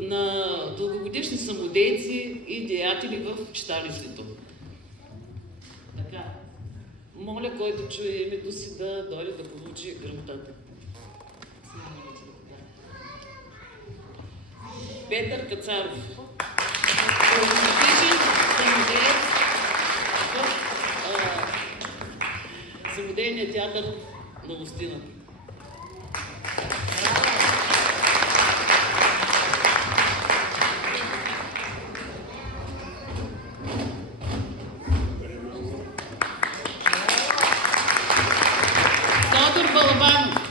на дългогодишни самодейци и деятели в читалището. Така, моля, който чуе името си да дойде да получи грамотата. Петър Кацаров. Дългогодишен самодеец в самодейния театър на Гостината. Тодор Балабанов.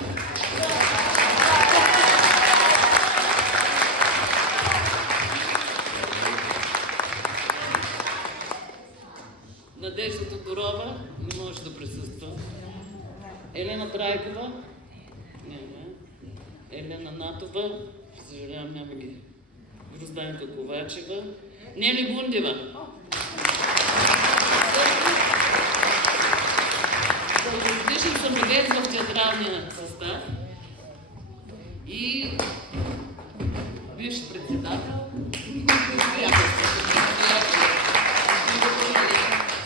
Надежда Тодорова не може да присъства. Елена Трайкова. Няма. Елена Натова. Съжалявам, няма ги. Грозданка Ковачева. Нели Бундева. Дългогодишен самодеец в театралния състав и бивш председател.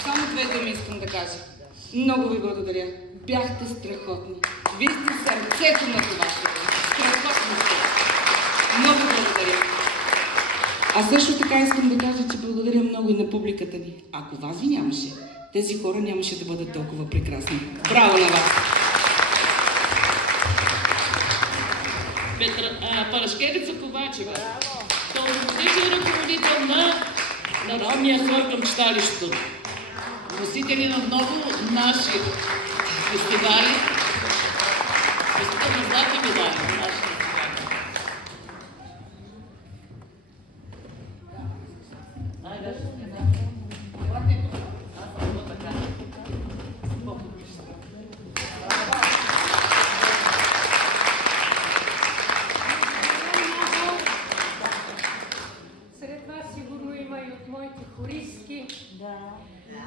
Само две думи искам да кажа. Много ви благодаря. Бяхте страхотни. Вие сте сърцето на това шоу. Страхотни сте. Много благодаря. А също така искам да кажа, че благодаря много и на публиката ни. Ако вас ви нямаше, тези хора нямаше да бъдат толкова прекрасни. Браво на вас! Парашкевица Ковачева. Дългогодишен ръководител на Народния хор към читалището. Носители на много наши фестивали. Носител на златни медали на наши фестивали.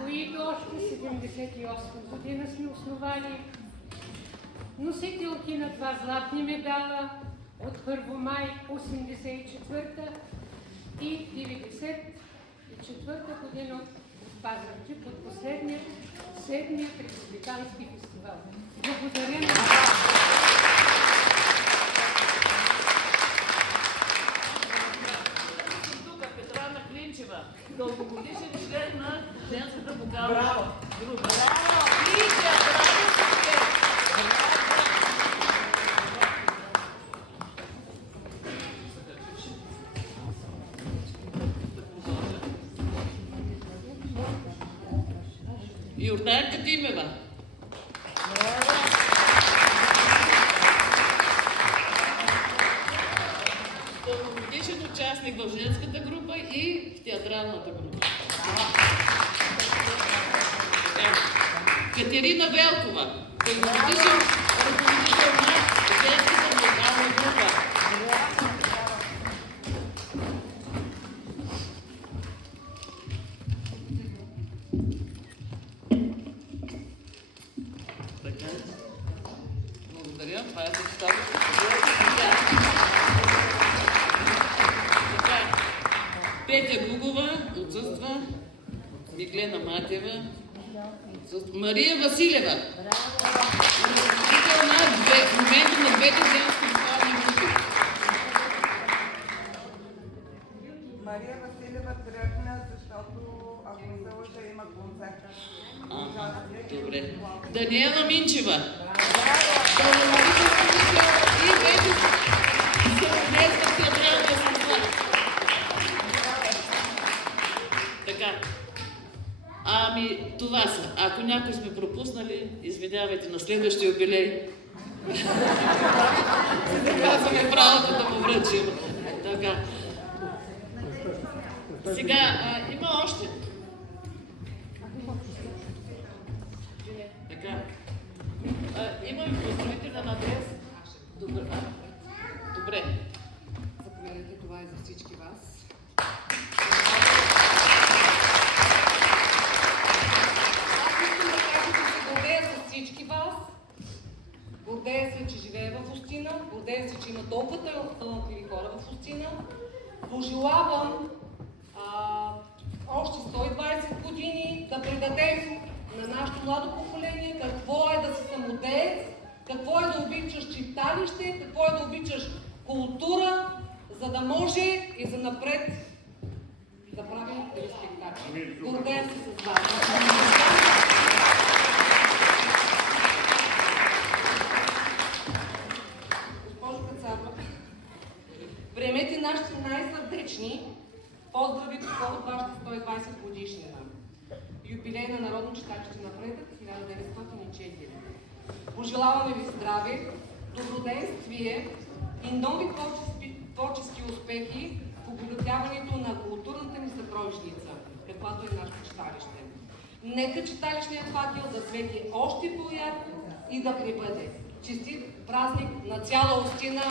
Които още 78 година сме основали, носителки на два златни медала от Първомай 84-та и 94-та година от Пазарджик, от последния, 7-я републикански фестивал. Благодаря на Петрана Клинчева, дългогодишен член на женската вокална група. И театрален състав. Йорданка Тимева. Дългогодишен участник в женската група и в театралната група. Катерина Велкова. Дългогодишен ръководител на женската вокална група. Благодаря. Това е представителство. Петя Гугова отсъства. Миглена Матева отсъства. Мария Василева. Ръководител в момента на двете женски вокални групи. Мария Василева тръгна, защото ако не се лъжа, има концерт. Добре. Даниела Минчева. И вече съвместна в театралния състав. Така. Ами, това са. Ако някой сме пропуснали, извинявайте на следващия юбилей. Казваме правото да му връчим. Така. Сега, има още. Така. Има ли поздравителен адрес? Добре. Добре. Заповядайте, това е за всички вас. Аз искам да кажа, че се гордея с всички вас. Пожелавам още 120 години да предадем на нашето младо поколение какво е да си самодеец, какво е да обичаш читалище, какво е да обичаш култура, за да може и за напред да правим спектакли. Гордея се с вас. Госпожо Кацарова, приемете нашите най-сърдечни поздрави по повод вашата 120 годишнина. Юбилей на Народно читалище Напредък 1904. Пожелаваме ви здраве, доброденствие и нови творчески успехи в обогатяването на културната ни съкровищница, каквато е нашето читалище. Нека читалищният факел да свети още по-ярко и да пребъде. Честит празник на цяла Устина!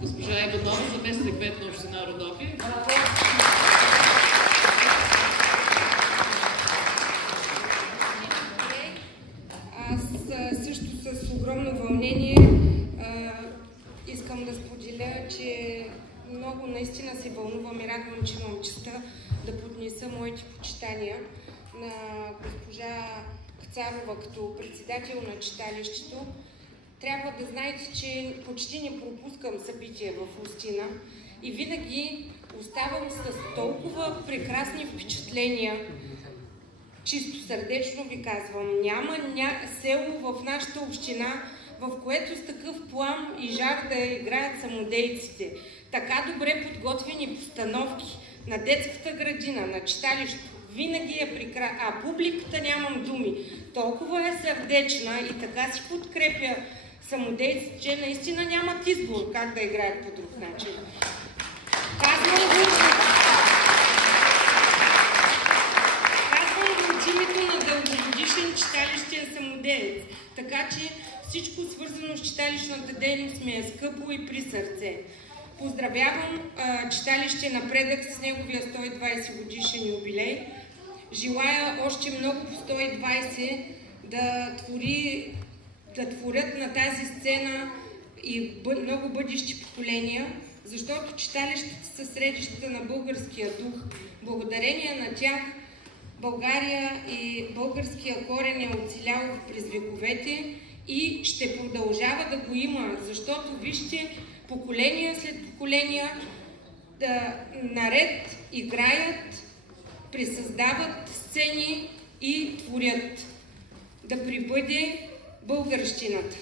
Госпожа Иванова, заместник кмет на община Родопи. Аз също с огромно вълнение искам да споделя, че много наистина се вълнувам и радвам, че имам честта да поднеса моите почитания на госпожа Кацарова като председател на читалището. Трябва да знаете, че почти не пропускам събития в Устина и винаги оставам с толкова прекрасни впечатления. Чисто сърдечно ви казвам, няма село в нашата община, в което с такъв плам и жар да играят самодейците. Така добре подготвени постановки на детската градина, на читалището. Винаги е прекрасна, а публиката, нямам думи, толкова е сърдечна и така си подкрепя самодейците, че наистина нямат избор как да играят по друг начин. Казвам го от името на дългогодишен читалищен самодеец, така че всичко свързано с читалищната дейност ми е скъпо и при сърце. Поздравявам читалище Напредък с неговия 120 годишен юбилей. Желая още много по 120 да творят на тази сцена и много бъдещи поколения, защото читалищата са средищата на българския дух. Благодарение на тях България и българския корен е оцелял през вековете и ще продължава да го има, защото вижте, поколения след поколения наред играят, пресъздават сцени и творят. Да прибъде българщината.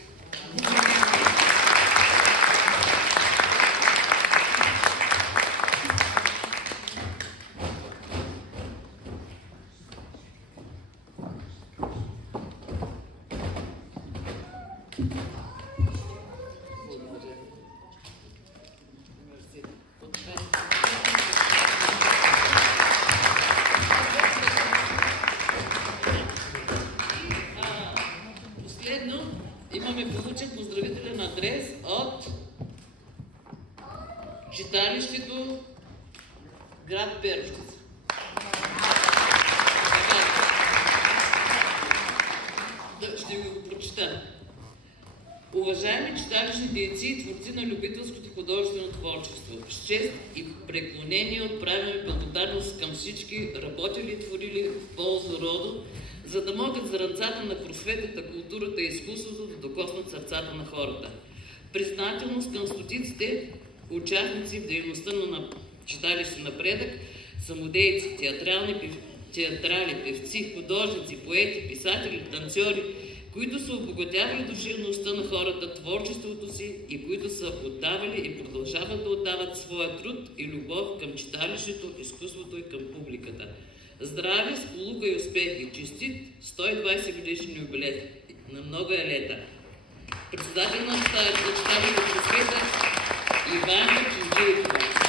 Имаме получен поздравителен адрес от читалището град Перущица. Ще ви го прочита. Уважаеми читалищни дейци и творци на любителското художествено творчество, с чест и преклонение отправяме благодарност към всички работили и творили в полза роду, за да могат зранцата на просветата, културата и изкуството да докоснат сърцата на хората. Признателност към стотиците участници в дейността на читалище Напредък, самодейци, театрали, певци, художници, поети, писатели, танцори, които са обогатявали душевността на хората, творчеството си и които са отдавали и продължават да отдават своя труд и любов към читалището, изкуството и към публиката. Здраве, сполука и успехи! Честит 120 годишен юбилей на много лета! Председател на читалището Просвета Ивана Чинджиев.